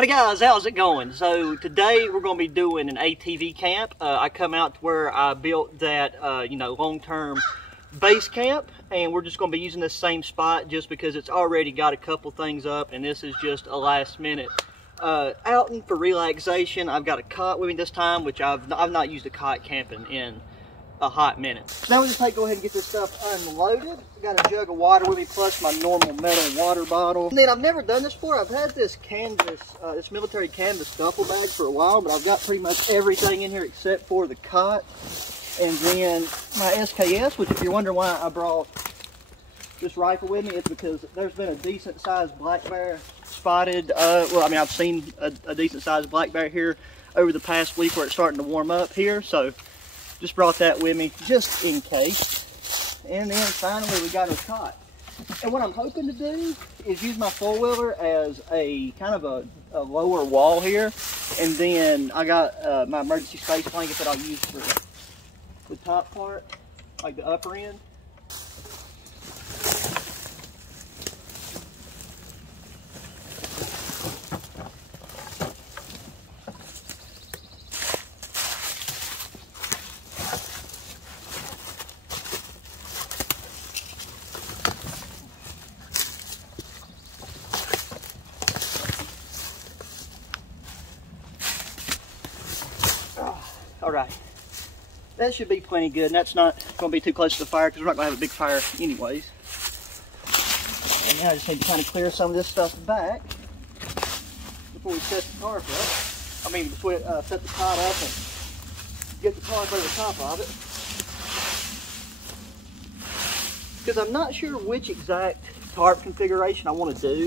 Howdy guys, how's it going? So today we're going to be doing an ATV camp. I come out to where I built that, long-term base camp, and we're just going to be using this same spot just because it's already got a couple things up, and this is just a last-minute outing for relaxation. I've got a cot with me this time, which I've not used a cot camping in a hot minute. So now we just go ahead and get this stuff unloaded. Got a jug of water with me, plus my normal metal water bottle. And then I've never done this before. I've had this canvas, this military canvas duffel bag for a while, but I've got pretty much everything in here except for the cot. And then my SKS, which if you're wondering why I brought this rifle with me, it's because there's been a decent sized black bear spotted. I've seen a decent sized black bear here over the past week where it's starting to warm up here. So just brought that with me just in case. And then finally we got our cot. And what I'm hoping to do is use my four-wheeler as a kind of a lower wall here. And then I got my emergency space blanket that I'll use for the top part, like the upper end. All right, that should be plenty good, and that's not going to be too close to the fire because we're not going to have a big fire anyways. And now I just need to kind of clear some of this stuff back before we set the tarp up. Before we set the cot up and get the tarp over the top of it. Because I'm not sure which exact tarp configuration I want to do.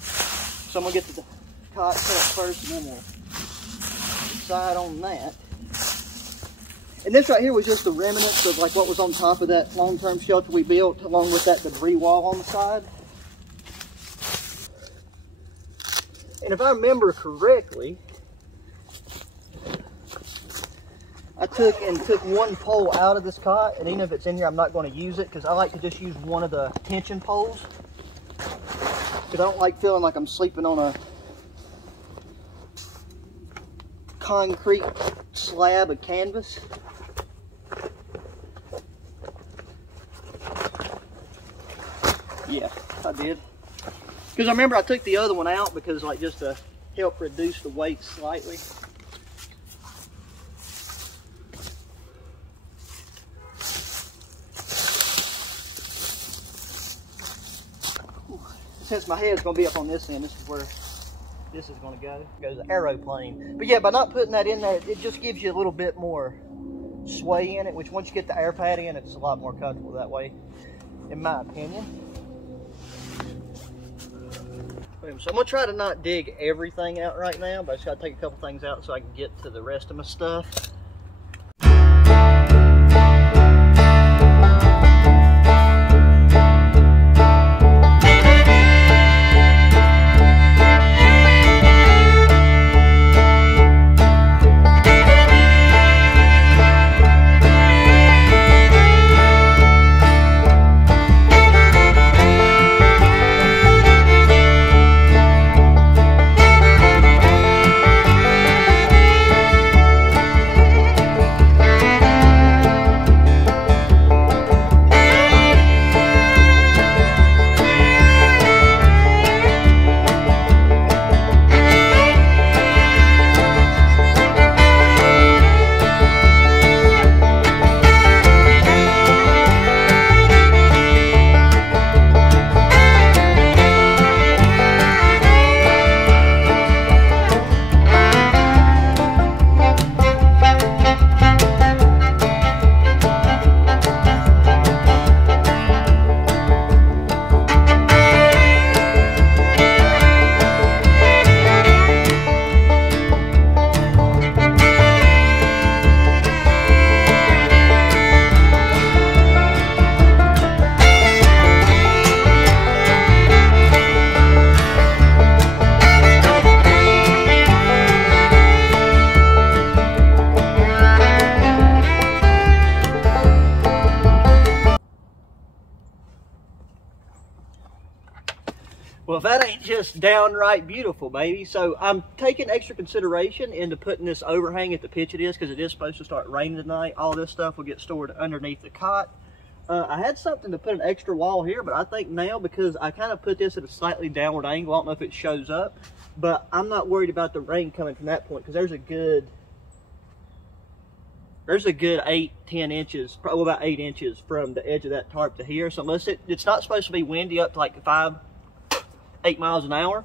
So I'm going to get the cot set up first, and then we'll decide on that. And this right here was just the remnants of like what was on top of that long-term shelter we built, along with that debris wall on the side. And if I remember correctly, I took one pole out of this cot, and even if it's in here, I'm not going to use it because I like to just use one of the tension poles because I don't like feeling like I'm sleeping on a concrete slab of canvas. Yeah, I did. Because I remember I took the other one out because just to help reduce the weight slightly. Since my head's going to be up on this end, this is where this is going to go. It goes the aeroplane. But yeah, by not putting that in there, it just gives you a little bit more sway in it, which once you get the air pad in, it's a lot more comfortable that way, in my opinion. So I'm going to try to not dig everything out right now, but I just got to take a couple things out so I can get to the rest of my stuff. Well, if that ain't just downright beautiful, baby. So I'm taking extra consideration into putting this overhang at the pitch it is, because it is supposed to start raining tonight. All this stuff will get stored underneath the cot. I had something to put an extra wall here, but I think now, because I kind of put this at a slightly downward angle, I don't know if it shows up, but I'm not worried about the rain coming from that point, because there's a good 8-10 inches, probably about 8 inches from the edge of that tarp to here. So unless it's not supposed to be windy up to like 5-8 miles an hour.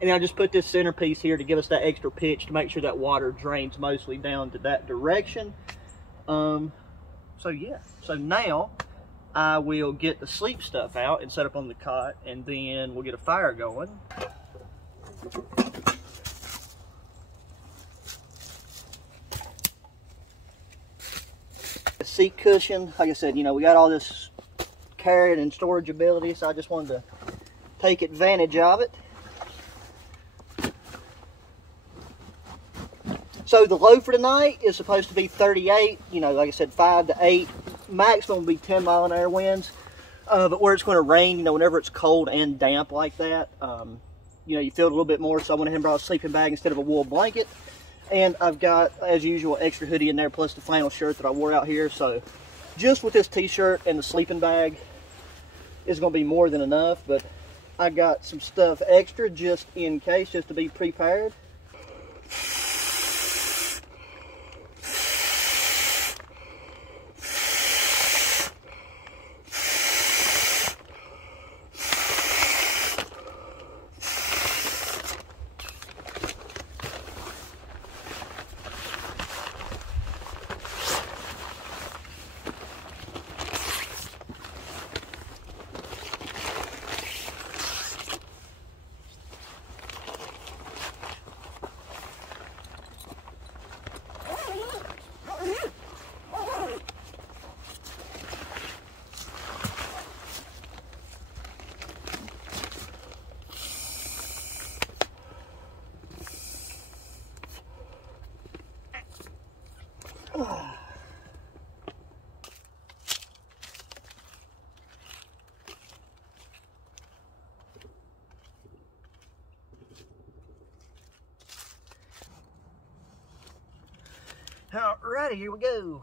And I'll just put this centerpiece here to give us that extra pitch to make sure that water drains mostly down to that direction. So yeah, so now I will get the sleep stuff out and set up on the cot, and then we'll get a fire going. The seat cushion, like I said, you know, we got all this carrying and storage ability, so I just wanted to take advantage of it. So the low for tonight is supposed to be 38, you know, like I said, 5 to 8. Maximum will be 10-mile-an-hour winds. But where it's going to rain, you know, whenever it's cold and damp like that, you know, you feel it a little bit more. So I went ahead and brought a sleeping bag instead of a wool blanket. And I've got, as usual, extra hoodie in there, plus the flannel shirt that I wore out here. So just with this t-shirt and the sleeping bag is going to be more than enough. But I got some stuff extra just in case, just to be prepared. Alrighty, here we go.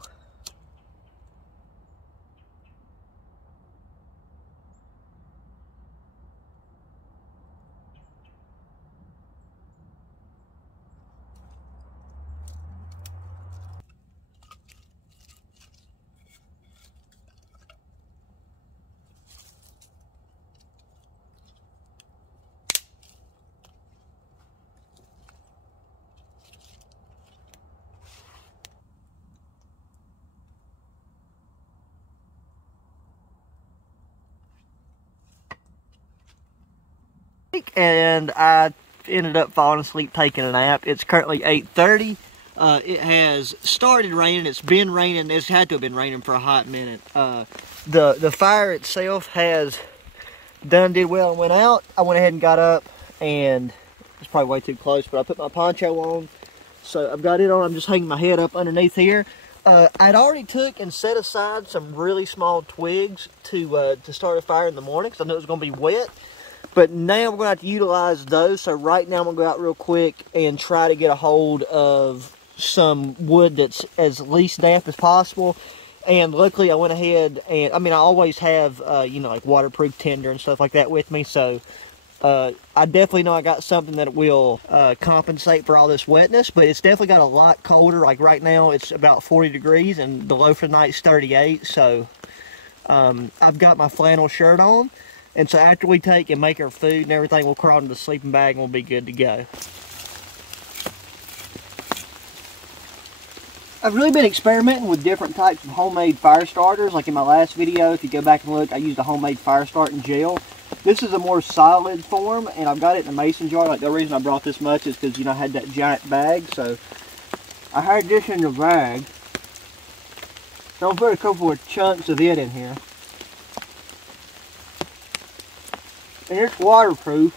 And I ended up falling asleep taking a nap. It's currently 8:30. It has started raining. It's been raining. It's had to have been raining for a hot minute. The fire itself has did well and went out. I went ahead and got up, and it's probably way too close, but I put my poncho on. So I've got it on. I'm just hanging my head up underneath here. I'd already took and set aside some really small twigs to start a fire in the morning, because I knew it was going to be wet. But now we're going to have to utilize those. So right now I'm going to go out real quick and try to get a hold of some wood that's as least damp as possible. And luckily I went ahead and, I mean, I always have, you know, like waterproof tinder and stuff like that with me. So I definitely know I got something that will compensate for all this wetness. But it's definitely got a lot colder. Like right now it's about 40 degrees and the low for the night is 38. So I've got my flannel shirt on. And so after we take and make our food and everything, we'll crawl into the sleeping bag and we'll be good to go. I've really been experimenting with different types of homemade fire starters. Like in my last video, if you go back and look, I used a homemade fire starting gel. This is a more solid form, and I've got it in a mason jar. Like the reason I brought this much is because, you know, I had that giant bag. So I had this in the bag. So I'll put a couple of chunks of it in here. And it's waterproof.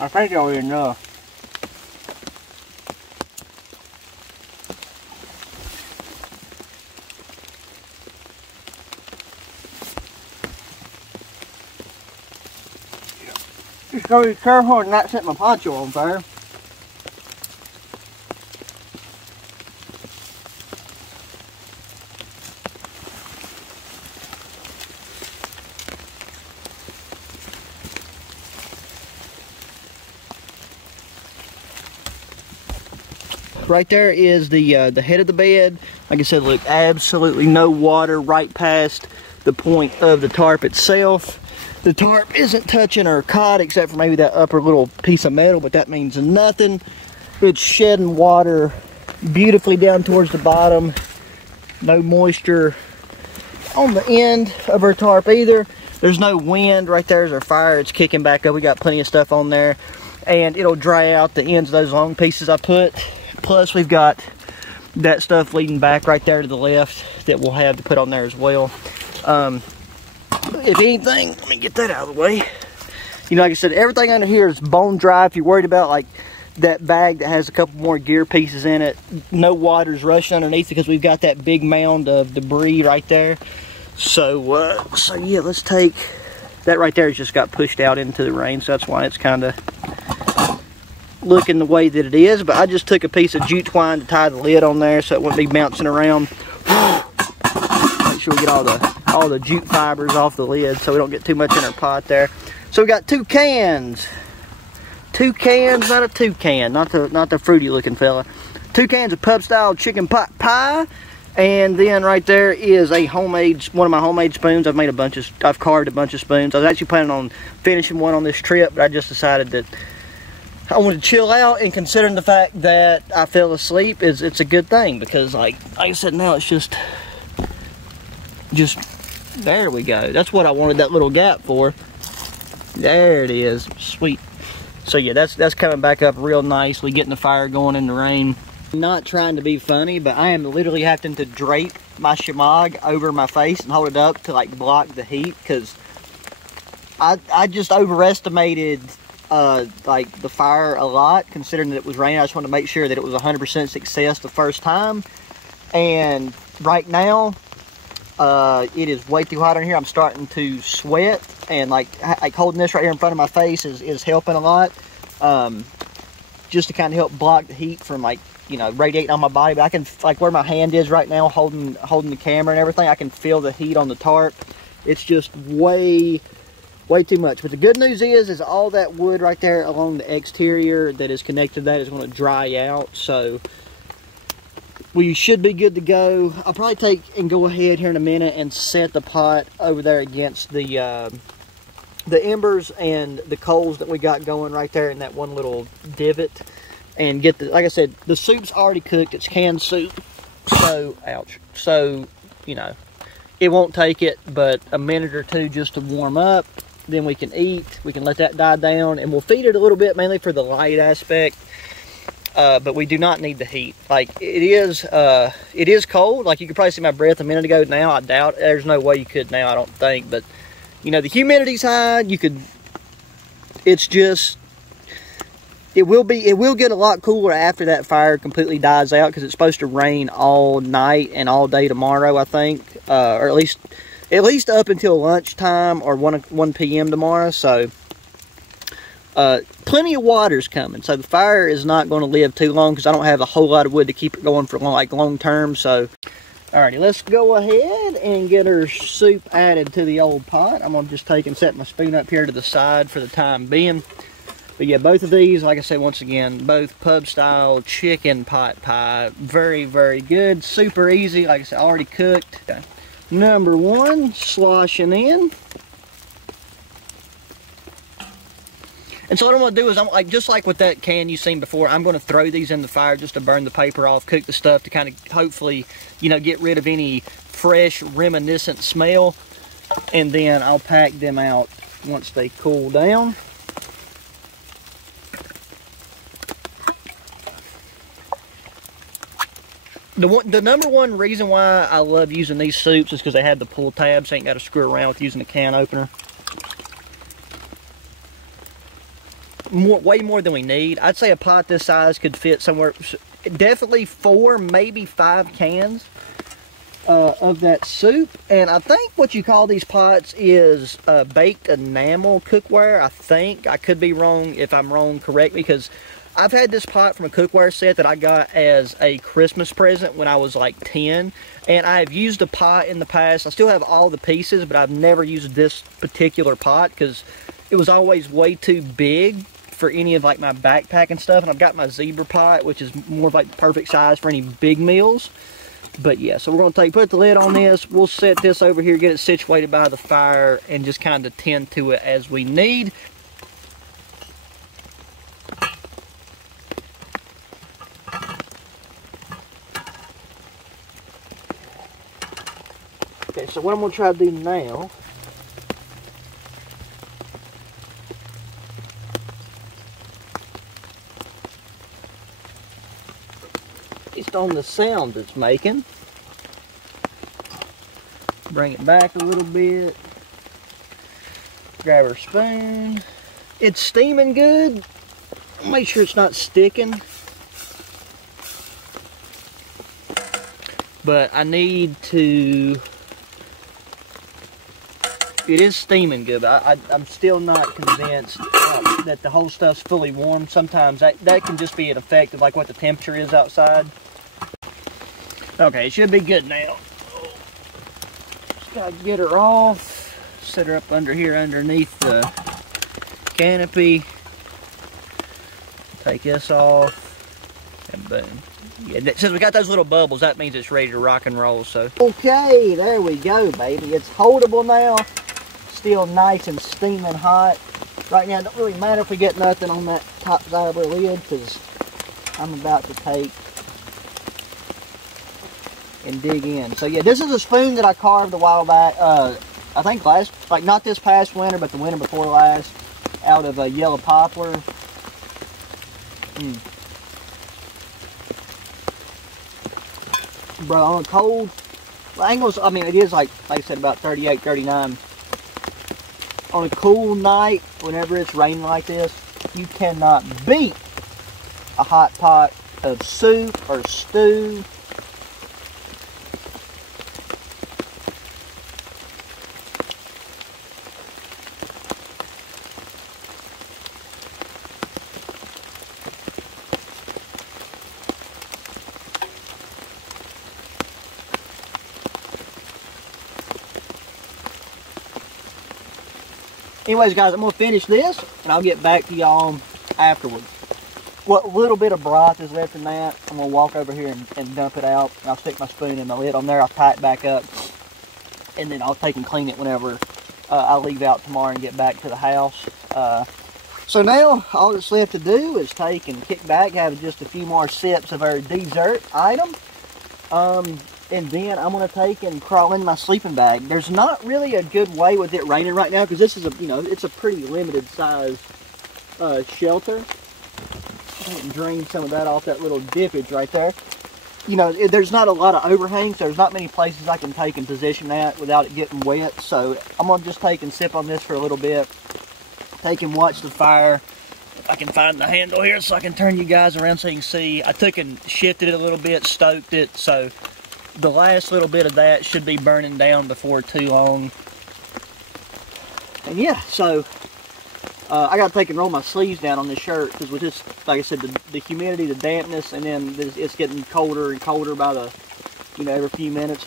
I think that'll be enough. Just gotta be careful and not set my poncho on fire. Right there is the head of the bed. Like I said, look, absolutely no water right past the point of the tarp itself. The tarp isn't touching our cot except for maybe that upper little piece of metal, but that means nothing. It's shedding water beautifully down towards the bottom. No moisture on the end of our tarp either. There's no wind. Right there's our fire. It's kicking back up. We got plenty of stuff on there, and it'll dry out the ends of those long pieces I put. Plus, we've got that stuff leading back right there to the left that we'll have to put on there as well. If anything, let me get that out of the way. You know, like I said, everything under here is bone dry. If you're worried about like that bag that has a couple more gear pieces in it, no water's rushing underneath because we've got that big mound of debris right there. So yeah, let's take that right there. Has just got pushed out into the rain, so that's why it's kind of looking the way that it is. But I just took a piece of jute twine to tie the lid on there so it wouldn't be bouncing around. Make sure we get all the jute fibers off the lid so we don't get too much in our pot there. So we got two cans, not a toucan, not the fruity looking fella. 2 cans of pub style chicken pot pie. And then right there is a one of my homemade spoons. I've carved a bunch of spoons. I was actually planning on finishing one on this trip, but I just decided that I wanted to chill out, and considering the fact that I fell asleep, it's a good thing, because like I said, now it's just there we go. That's what I wanted that little gap for. There it is. Sweet. So yeah, that's coming back up real nicely, getting the fire going in the rain. Not trying to be funny, but I am literally having to drape my shemagh over my face and hold it up to like block the heat, because I just overestimated like the fire a lot, considering that it was raining. I just wanted to make sure that it was 100% success the first time. And right now, it is way too hot in here. I'm starting to sweat, and like holding this right here in front of my face is helping a lot, just to kind of help block the heat from like, you know, radiating on my body. But I can, like where my hand is right now holding the camera and everything, I can feel the heat on the tarp. It's just way too much. But the good news is all that wood right there along the exterior that is connected to that is going to dry out, so we should be good to go. I'll probably take and go ahead here in a minute and set the pot over there against the embers and the coals that we got going right there in that one little divot, and get the, like I said, the soup's already cooked. It's canned soup, so ouch, so you know it won't take it but a minute or two just to warm up. Then we can eat. We can let that die down, and we'll feed it a little bit, mainly for the light aspect. But we do not need the heat. Like it is cold. Like you could probably see my breath a minute ago. Now I doubt. There's no way you could now, I don't think. But you know, the humidity's high. You could. It's just. It will get a lot cooler after that fire completely dies out, because it's supposed to rain all night and all day tomorrow, I think, or at least up until lunchtime or 1 p.m. tomorrow. So plenty of water's coming, so the fire is not going to live too long, because I don't have a whole lot of wood to keep it going for long term. So alrighty, let's go ahead and get our soup added to the old pot. I'm going to just take and set my spoon up here to the side for the time being. But yeah, both of these, like I said, once again, both pub style chicken pot pie, very good, super easy. Like I said, already cooked. Okay. Number 1, sloshing in. And so what I'm going to do is, I'm like, just like with that can you've seen before, I'm going to throw these in the fire just to burn the paper off, cook the stuff to kind of hopefully, you know, get rid of any fresh reminiscent smell. And then I'll pack them out once they cool down. The number 1 reason why I love using these soups is because they have the pull tabs, so you ain't got to screw around with using a can opener. Way more than we need. I'd say a pot this size could fit somewhere, definitely 4, maybe 5 cans. of that soup. And I think what you call these pots is baked enamel cookware. I think. I could be wrong. If I'm wrong, correct me, because I've had this pot from a cookware set that I got as a Christmas present when I was like 10. And I've used a pot in the past. I still have all the pieces, but I've never used this particular pot because it was always way too big for any of like my backpack and stuff. And I've got my zebra pot, which is more of like the perfect size for any big meals. But yeah, so we're going to put the lid on this. We'll set this over here, get it situated by the fire, and just kind of tend to it as we need. Okay, so what I'm going to try to do now based on the sound it's making, bring it back a little bit, grab our spoon. It's steaming good. Make sure it's not sticking, but I need to, it is steaming good, but I'm still not convinced that the whole stuff's fully warm. Sometimes that can just be an effect of like what the temperature is outside. Okay, it should be good now. Just gotta get her off. Set her up under here underneath the canopy. Take this off. And boom. Yeah, since we got those little bubbles, that means it's ready to rock and roll. So okay, there we go, baby. It's holdable now. Still nice and steaming hot. Right now, it don't really matter if we get nothing on that top side of the lid, because I'm about to take and dig in. So yeah, this is a spoon that I carved a while back. I think like not this past winter, but the winter before last, out of a yellow poplar. Bro, on a cold, I mean, it is like I said, about 38, 39. On a cool night, whenever it's raining like this, you cannot beat a hot pot of soup or stew. Anyways, guys, I'm going to finish this, and I'll get back to y'all afterwards. What little bit of broth is left in that, I'm going to walk over here and dump it out. I'll stick my spoon in the lid on there. I'll tie it back up, and then I'll take and clean it whenever I leave out tomorrow and get back to the house. So now, all that's left to do is take and kick back, have just a few more sips of our dessert item. And then I'm going to take and crawl in my sleeping bag. There's not really a good way with it raining right now, because this is it's a pretty limited size shelter. And drain some of that off that little dippage right there. There's not a lot of overhangs. There's not many places I can take and position that without it getting wet. So I'm going to just take and sip on this for a little bit. Take and watch the fire. If I can find the handle here so I can turn you guys around so you can see. I took and shifted it a little bit, stoked it, so the last little bit of that should be burning down before too long. And yeah, so I got to take and roll my sleeves down on this shirt, because with this, like I said, the humidity, the dampness, and then it's getting colder and colder by the, every few minutes.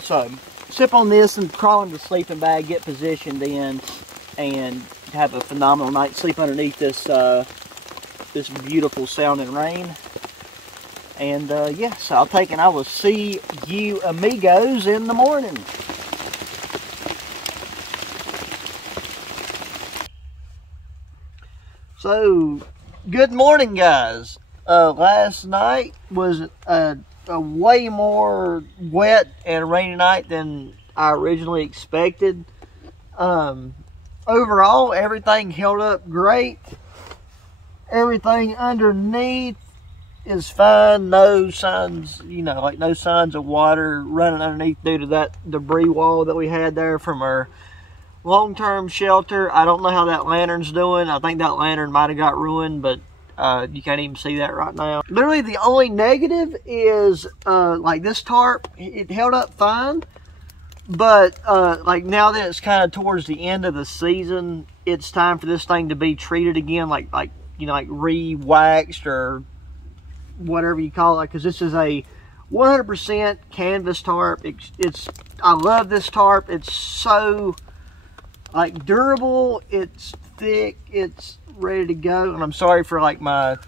So sip on this and crawl into the sleeping bag, get positioned in, and have a phenomenal night. Sleep underneath this this beautiful sounding rain. And yeah, so I'll take and I will see you amigos in the morning. So, good morning, guys. Last night was a way more wet and rainy night than I originally expected. Overall, everything held up great. Everything underneath is fine. No signs, no signs of water running underneath due to that debris wall that we had there from our long-term shelter. I don't know how that lantern's doing. I think that lantern might have got ruined, but You can't even see that right now. Literally the only negative is like this tarp, it held up fine. But like now that it's kind of towards the end of the season, it's time for this thing to be treated again, like you know, like re-waxed or whatever you call it. Because this is a 100% canvas tarp. I love this tarp. It's so like durable. It's thick. It's ready to go. And I'm sorry for like my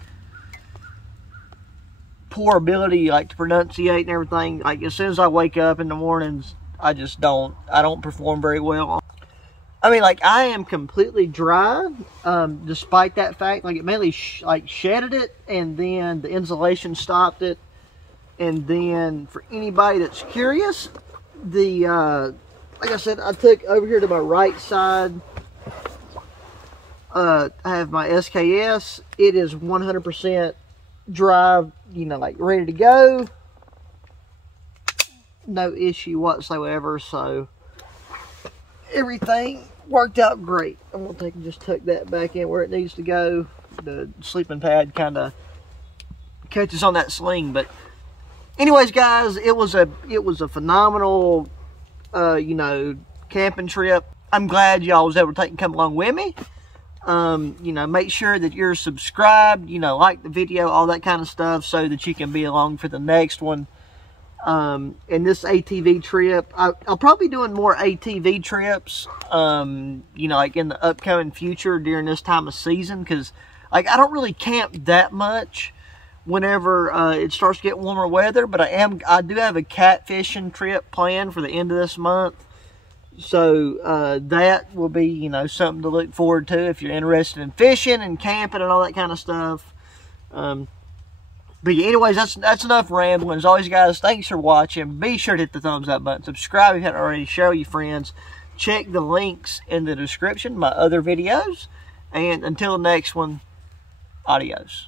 poor ability like to pronunciate and everything. Like as soon as I wake up in the mornings, I don't perform very well. I mean, like, I am completely dry, despite that fact. Like, it mainly shedded it, and then the insulation stopped it. And then, for anybody that's curious, like I said, I took over here to my right side. I have my SKS. It is 100% dry, you know, like, ready to go. No issue whatsoever, so everything worked out great. I'm gonna take and just tuck that back in where it needs to go. The sleeping pad kind of catches on that sling, but anyways, guys, it was a phenomenal you know, camping trip. I'm glad y'all was able to take and come along with me. You know, make sure that you're subscribed, you know, like the video, all that kind of stuff, so that you can be along for the next one. And this ATV trip, I'll probably be doing more ATV trips, you know, like in the upcoming future during this time of season, because like I don't really camp that much whenever it starts to get warmer weather, but I do have a catfishing trip planned for the end of this month, so that will be, you know, something to look forward to if you're interested in fishing and camping and all that kind of stuff. But yeah, anyways, that's enough rambling. As always, guys, thanks for watching. Be sure to hit the thumbs up button. Subscribe if you haven't already. Share with your friends. Check the links in the description, my other videos. And until the next one, adios.